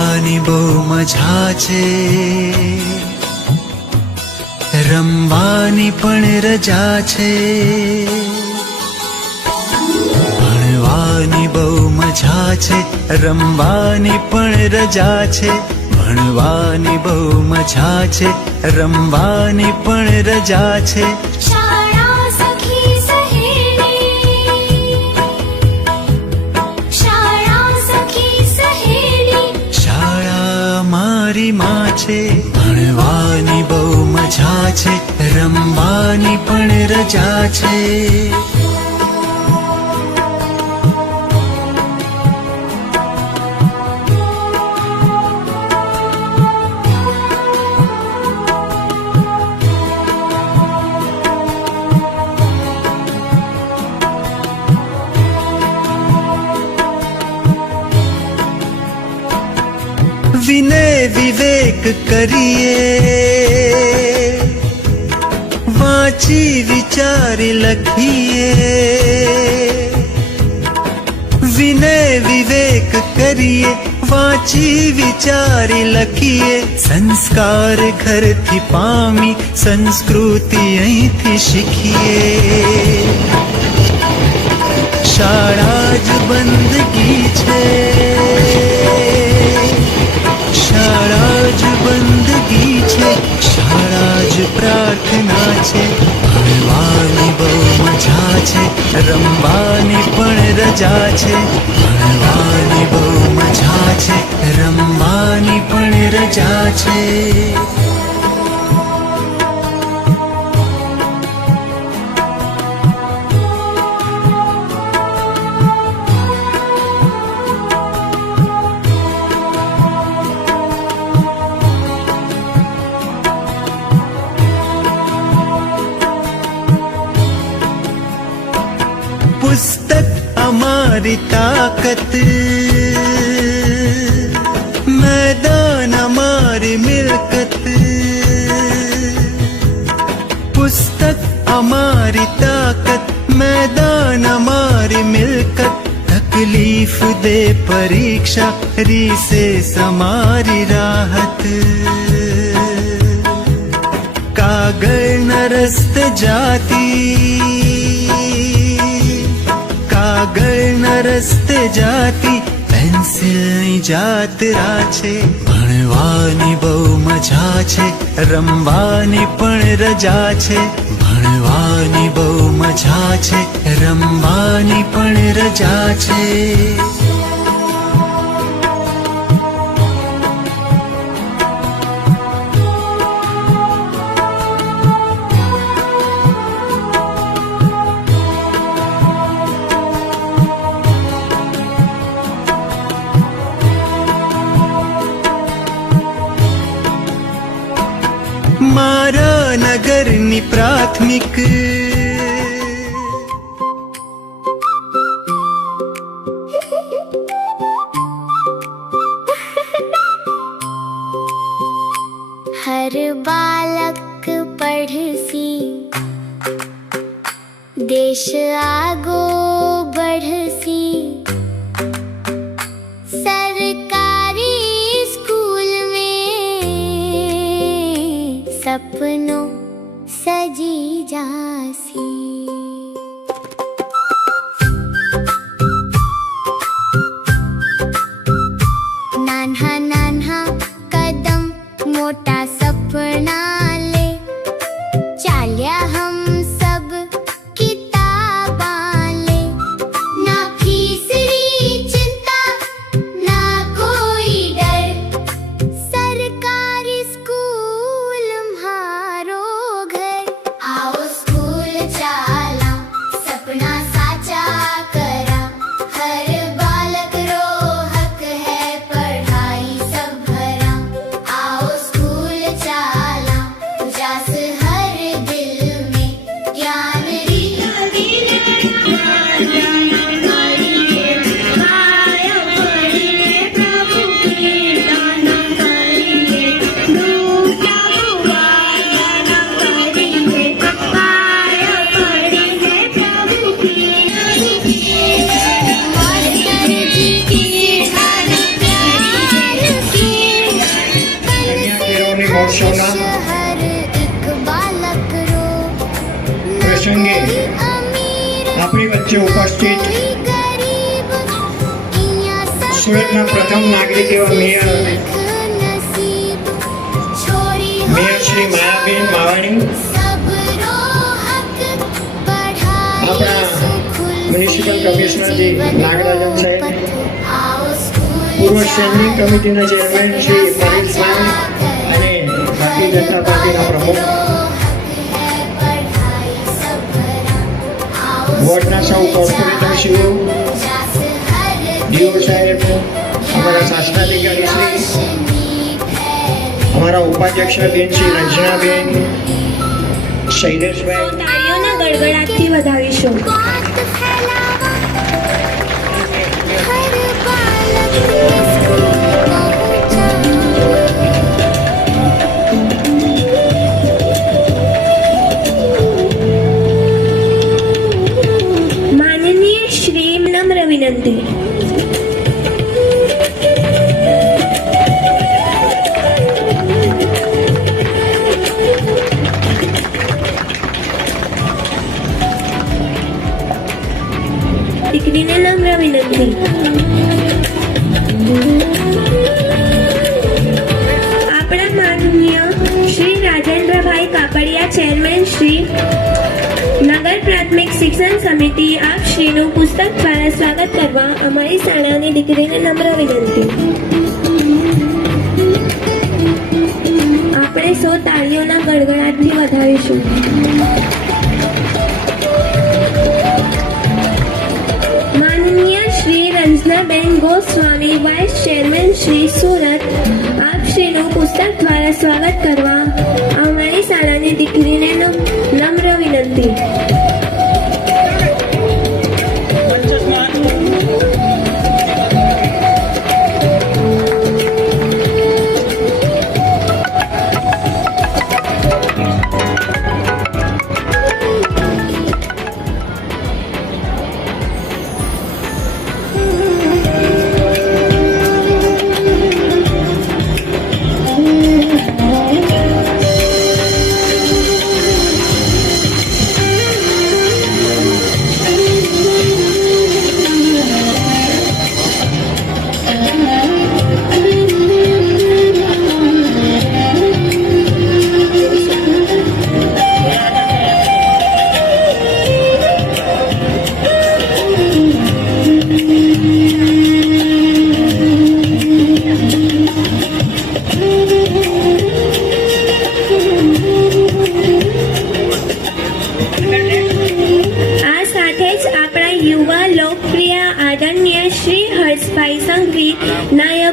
ભણવાની બહુ મજા છે, રમવાની પણ રજા છે. ભણવાની બહુ મજા છે, રમવાની પણ રજા છે. ભણવાની બહુ મજા છે, રમવાની પણ રજા છે. શાળા સખી સહેલી, શાળા સખી સહેલી, શાળા મારી માં છે. ભણવાની બહુ મજા છે, રમવાની પણ રજા છે. વિનય વિવેક કરીએ, વાંચી વિચારી લખીએ. વિનય વિવેક કરીએ, વાંચી વિચારી લખીએ. સંસ્કાર ઘરથી પામી, સંસ્કૃતિ અહીંથી શીખીએ. શાળા જ બંદગી છે, શાળા જ બંદગી છે, શાળા જ પ્રાર્થના છે. ભણવાની બહુ મજા છે, રમવાની પણ રજા છે. ભણવાની બહુ મજા છે, રમવાની પણ રજા છે. પુસ્તક અમારી તાકત, મેદાન અમારી મિલકત. પુસ્તક અમારી તાકત, મેદાન અમારી મિલકત. તકલીફ દે પરીક્ષા, રીસેસ અમારી રાહત. કાગળના રસ્તે જાતી, કાગળના રસ્તે જાતી, પેન્સિલની જાત્રા છે. ભણવાની બહુ મજા છે, રમવાની પણ રજા છે. ભણવાની બહુ મજા છે, રમવાની પણ રજા છે. મારા નગરની પ્રાથમિક, हर बालक पढ़सी, देश आगो बढ़सी. सरकारी स्कूल में सपनों सजी जासी. વચ્ચે ઉપસ્થિત કોઈ ગરીબ અહીંયા સબ સુરતના પ્રથમ નાગરિક એવા મેયર નસીબ છોડી મેયર શ્રી માયાબેન માવાણી, સબરો હક આપણા પઢાઈ મ્યુનિસિપલ કમિશનરજી નાગરાજન સાહેબ, પૂર્વ સ્ટેન્ડિંગ કમિટીના ચેરમેન શ્રી પરેશભાઈ અને ભારતીય જનતા પાર્ટીના પ્રમુખ, વોર્ડના સૌ કોર્પોરેટરશ્રીઓ, ડીઓ સાહેબ, અમારા શાસનાધિકારી શ્રી, અમારા ઉપાધ્યક્ષ બેન શ્રી રંજનાબેન, શૈલેષભાઈ, તાળીઓના ગડગડાટથી વધાવીશું. માનનીય શ્રી નમ્ર વિનંતી. દીકરીને નમ્ર વિનંતી. આપણા માનનીય શ્રી રાજેન્દ્રભાઈ કાપડિયા ચેરમેન શ્રી નગર પ્રાથમિક શિક્ષણ સમિતિ આપ શ્રીનું પુસ્તક દ્વારા સ્વાગત કરવા અમારી શાળાની દીકરીને નમ્ર વિનંતી. આપણે સૌ તાળીઓના ગડગડાટથી વધાવીશું. માનનીય શ્રી રંજનાબેન ગોસ્વામી વાઇસ ચેરમેન શ્રી સુરત આપ શ્રીનું પુસ્તક દ્વારા સ્વાગત કરવા અમારી શાળાની દીકરીને નમ્ર વિનંતી.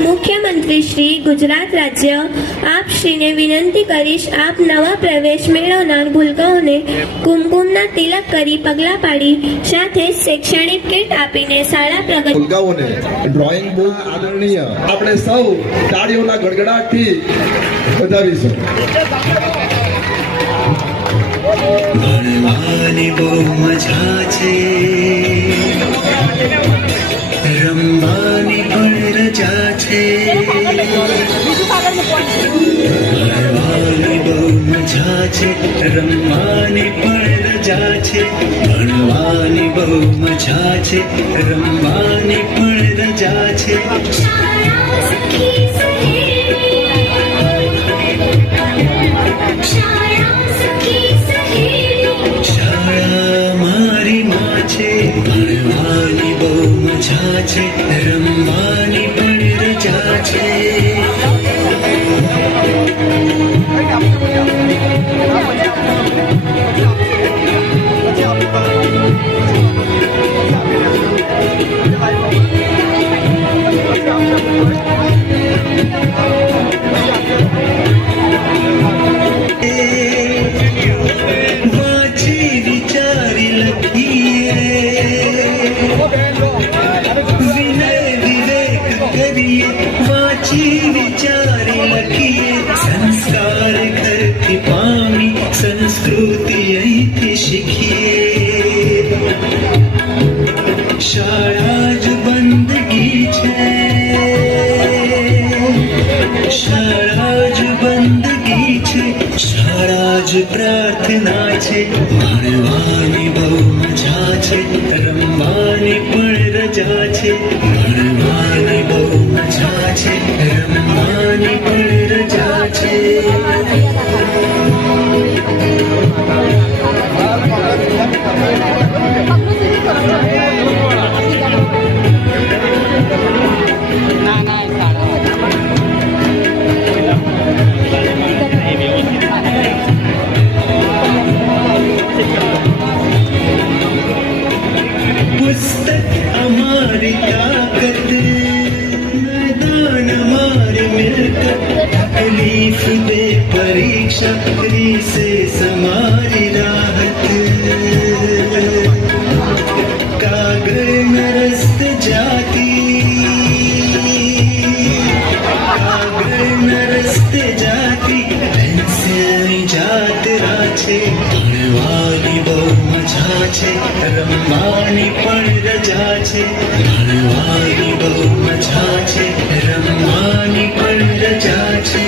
મુખ્યમંત્રી શ્રી ગુજરાત રાજ્ય આપ શ્રીને વિનંતી કરીશ, આપ નવા પ્રવેશ મેળવનાર ભૂલકાઓને કુમકુમના તિલક કરી પગલાં પાડી સાથે શૈક્ષણિક કીટ આપીને શાળા પ્રગતિ ભૂલકાઓને ડ્રોઈંગ બુક આદરણીય આપણે સૌ તાળીઓના ગડગડાટથી વધાવીશું. ભણવાની બહુ મજા છે, રમવાની પણ રજા છે. ભણવાની બહુ મજા છે, રમવાની પણ રજા છે. ભણવાની બહુ મજા છે, રમવાની પણ રજા છે. શાળા સખી સહેલી શાળા મારી માં છે, ભણવાની બહુ મજા છે, રમવાની પણ રજા છે. વાંચી વિચારી લખીએ, વિનય વિવેક કરીએ. વાંચી વિચારી લખીએ, સંસ્કાર ઘરથી પામી, સંસ્કૃતિ અહીંથી શીખીએ. શાળા જ બંદગી છે, શાળા જ બંદગી છે, શાળા જ પ્રાર્થના છે. ભણવાની બહુ મજા છે, રમવાની છે ભણવાની બહુ મજા છે રમવાની પણ રજા છે पुस्तक हमारी ताकत मैदान हमारी मिलकत तकलीफ दे परीक्षा से हमारी राहत कागज में रस्त जाती कागज में रस्त जाती पेंसिल जात राछे ભણવાની બહુ મજા છે રમવાની પણ રજા છે ભણવાની બહુ મજા છે રમવાની પણ રજા છે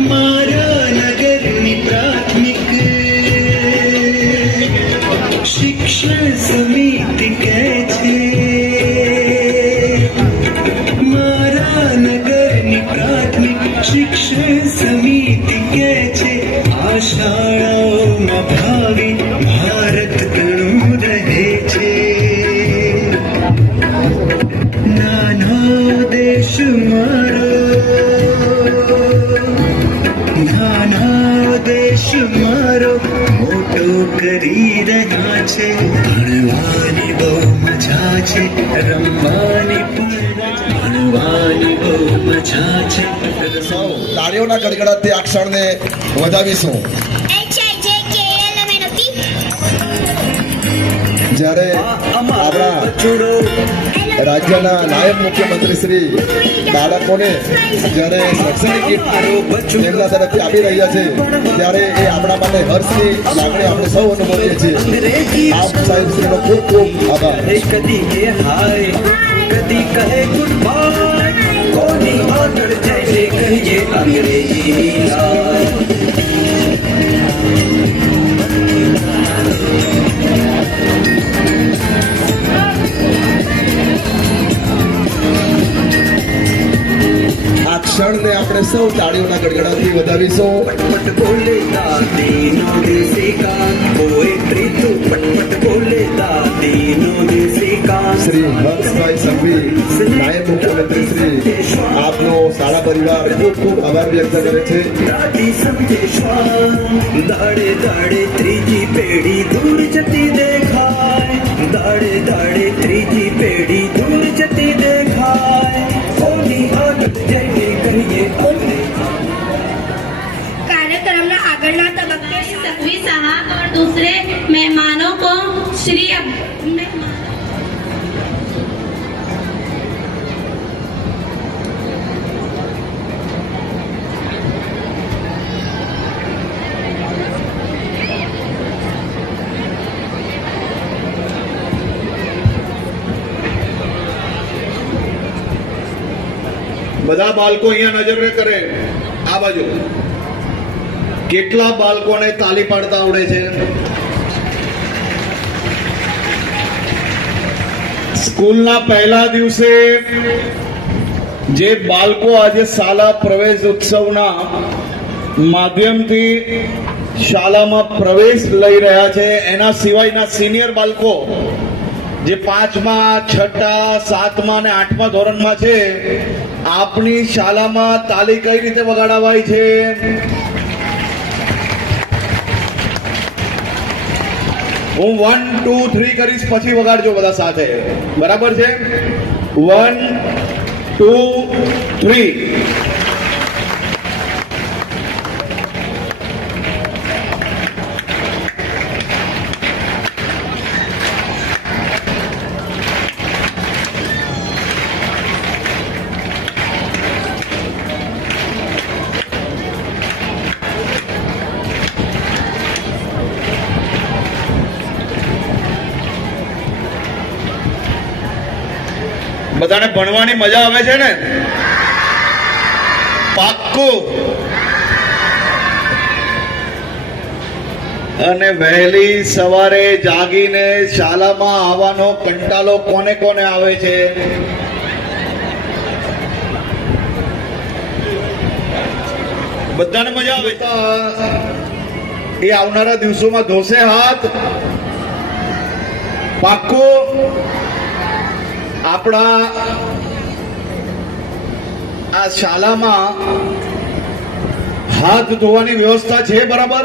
મારા નગરની પ્રાથમિક શિક્ષણ સમિતિ કહે છે મારા નગરની પ્રાથમિક શિક્ષણ સમિતિ કહે છે આ શાળાઓમાં ભાવિ ભારત ઘણું રહે છે નાનો દેશ મારો નાના દેશ મારો મોટો કરી રહ્યા છે ભણવાની બહુ મજા છે રમવાની પણ ભણવાની બહુ મજા છે સૌ તાળીઓના ગડગડાટથી આ ક્ષણને વધાવીશું જ્યારે આપણા રાજ્યના નાયબ મુખ્યમંત્રી શ્રી બાળકોને જ્યારે શૈક્ષણિક કીટ તેમના તરફથી આપી રહ્યા છે ત્યારે એ આપણા માટે હર્ષની લાગણી આપણે સૌ અનુભવીએ છીએ આપ સાહેબ શ્રીનો ખૂબ ખૂબ આભાર કદી કે હાય કદી કહે ગુડ બાય કોની આગળ જઈને કહીએ અંગ્રેજી આ ક્ષણને આપણે સૌ તાળીઓના ગડગડાટથી વધાવીશું पटपट बोले दादीनो देसी का पोएट्री तू पटपट बोले दादीनो देसी का શ્રી હર્ષભાઈ સંઘવી નાયબ મુખ્યમંત્રી શ્રી આપનો શાળા પરિવાર ખૂબ ખૂબ આભાર વ્યક્ત કરે છે દાદી સમજે શ્વાન દાડે દાડે ત્રીજી પેઢી દૂર જતી દેખાય દાડે દાડે ત્રીજી પેઢી દૂર જતી દેખાય કોની આગળ જઈને કહીએ कार्यक्रमના આગળના તબક્કે સખવી શાહ और दूसरे मेहमानों को श्री બધા બાળકો અહીંયા નજર કરે આ બાજુ કેટલા બાળકોને તાલી પાડતા આવડે છે સ્કૂલના પહેલા દિવસે જે બાળકો આજે શાળા પ્રવેશ ઉત્સવના માધ્યમથી શાળામાં પ્રવેશ લઈ રહ્યા છે એના સિવાયના સિનિયર બાળકો જે 5મા 6ઠા 7મા અને 8મા ધોરણમાં છે આપની શાળામાં તાલી કઈ રીતે વગાડવાય છે હું 1 2 3 કરીશ પછી વગાડજો બધા સાથે બરાબર છે 1 2 3 બધાને ભણવાની મજા આવે છે ને? પાક્કું. અને વહેલી સવારે જાગીને શાળામાં આવવાનો કંટાળો કોને કોને આવે છે? બધાને મજા આવે. એ આવનારા દિવસોમાં ધોશે હાથ. પાક્કું. આપણા આ શાળામાં હાથ ધોવાની વ્યવસ્થા છે બરાબર?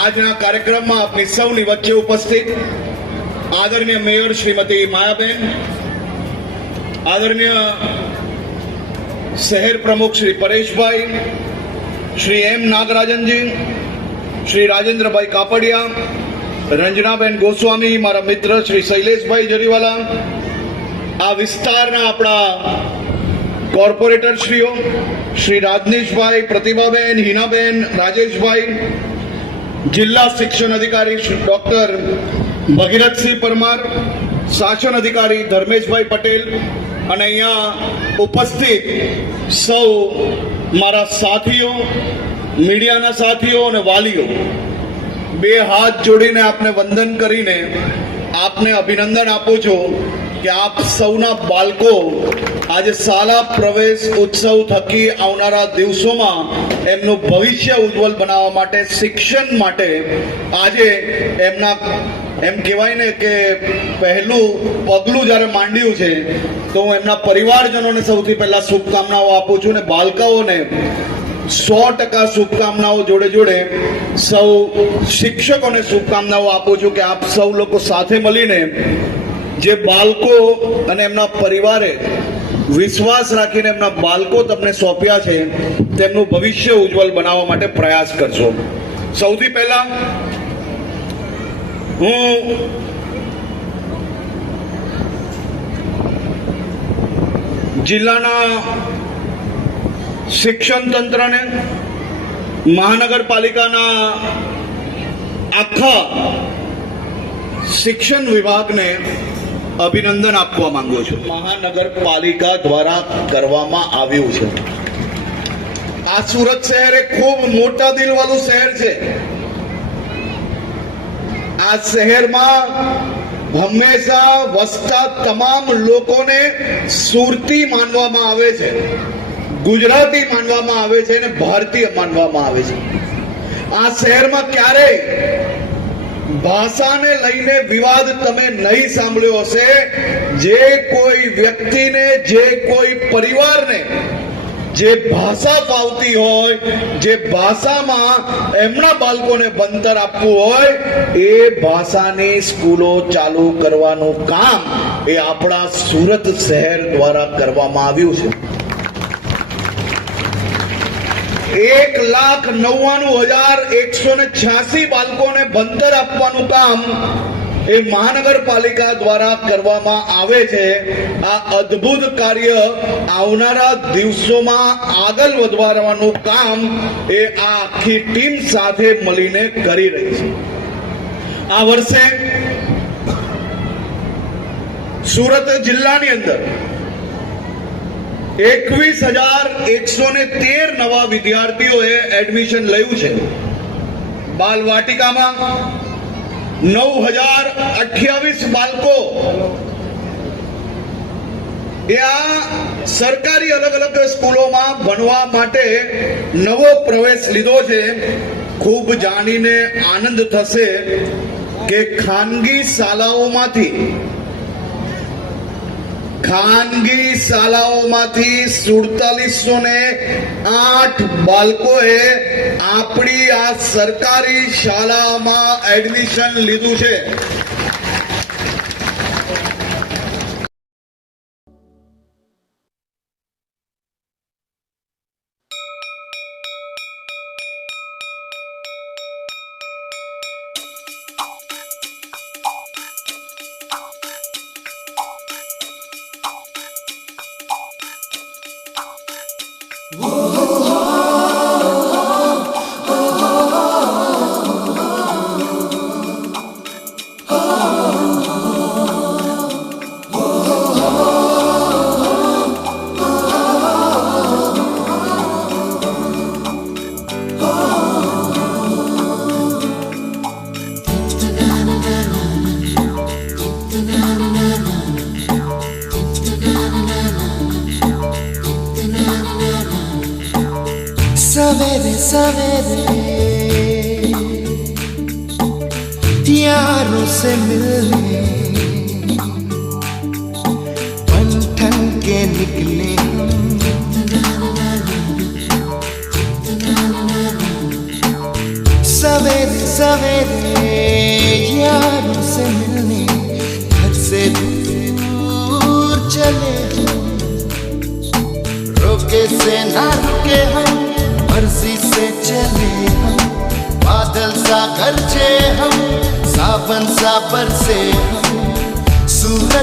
આજના કાર્યક્રમમાં આપની સૌની વચ્ચે ઉપસ્થિત આદરણીય મેયર શ્રીમતી માયાબેન, આદરણીય શહેર પ્રમુખ શ્રી પરેશભાઈ, શ્રી એમ નાગરાજનજી, શ્રી રાજેન્દ્રભાઈ કાપડિયા, રંજનાબેન ગોસ્વામી, મારા મિત્ર શ્રી શૈલેષભાઈ જરીવાલા, આ વિસ્તારના આપણા કોર્પોરેટર શ્રીઓ શ્રી રાજનીશભાઈ, પ્રતિભાબેન, હિનાબેન, રાજેશભાઈ, જિલ્લા શિક્ષણ અધિકારી શ્રી ડોક્ટર ભગીરથસિંહ પરમાર, શાસન અધિકારી ધર્મેશભાઈ પટેલ અને અહીંયા ઉપસ્થિત સૌ મારા સાથીઓ, મીડિયાના સાથીઓ અને વાલીઓ, બે હાથ જોડીને આપને વંદન કરીને આપને અભિનંદન આપું છું કે આપ સૌના બાળકો આજે શાળા પ્રવેશ ઉત્સવ થકી આવનારા દિવસોમાં એમનું ભવિષ્ય ઉજ્જવલ બનાવવા માટે, શિક્ષણ માટે આજે એમના એમ કહેવાય ને કે પહેલું પગલું જ્યારે માંડ્યું છે, તો હું એમના પરિવારજનોને સૌથી પહેલા શુભકામનાઓ આપું છું અને બાળકોને 100% શુભકામનાઓ જોડે જોડે સૌ શિક્ષકોને શુભકામનાઓ આપું છું કે આપ સૌ લોકો સાથે મળીને જે બાળકો અને એમના પરિવારે વિશ્વાસ રાખીને એમના બાળકો તમને સોંપ્યા છે તેમનું ભવિષ્ય ઉજ્જવલ બનાવવા માટે પ્રયાસ કરશો. સૌથી પહેલા હું જિલ્લાના શિક્ષણ તંત્રને, મહાનગરપાલિકાના આખા શિક્ષણ વિભાગને અભિનંદન આપવા માંગુ છું. મહાનગરપાલિકા દ્વારા કરવામાં આવ્યું છે. આ સુરત શહેર એક ખૂબ મોટા દિલવાળું શહેર છે. આ શહેરમાં હંમેશા વસતા તમામ લોકોને સુરતી માનવામાં આવે છે, ગુજરાતી માનવામાં આવે છે અને ભારતીય માનવામાં આવે છે. આ શહેરમાં ક્યારેય ભાષાને લઈને વિવાદ તમે નહીં સાંભળ્યો હશે. જે કોઈ વ્યક્તિને, જે કોઈ પરિવારને જે ભાષા ફાવતી હોય, જે ભાષામાં એમના બાળકોને ભણતર આપવું હોય, એ ભાષાની સ્કૂલો ચાલુ કરવાનું કામ એ આપણા સુરત શહેર દ્વારા કરવામાં આવ્યું છે. 1,99,186 બાળકોને ભણતર આપવાનું કામ એ મહાનગરપાલિકા દ્વારા કરવામાં આવે છે. આ અદ્ભુત કાર્ય આવનારા દિવસોમાં આગળ વધારવાનું કામ એ આ આખી ટીમ સાથે મળીને કરી રહી છે. આ વર્ષે સુરત જિલ્લાની અંદર 21,113 નવા વિદ્યાર્થીઓએ એડમિશન લયું છે. બાલ વાટિકામાં 9,028 બાળકો એ આ સરકારી અલગ અલગ સ્કૂલોમાં ભણવા માટે નવો પ્રવેશ લીધો છે. ખૂબ જાણીને આનંદ થશે કે ખાનગી શાળાઓમાંથી 4708 બાળકોએ આપણી આ સરકારી શાળામાં એડમિશન લીધું છે. सवेरे सवेरे यारों से मिलने बन ठन के निकले सवेरे सवेरे यारों से मिलने घर से दूर चले हम रोके से ना रुके हम मर्जी से चले हम बादल सा गरजे हम सावन सा बरसे हम सूरज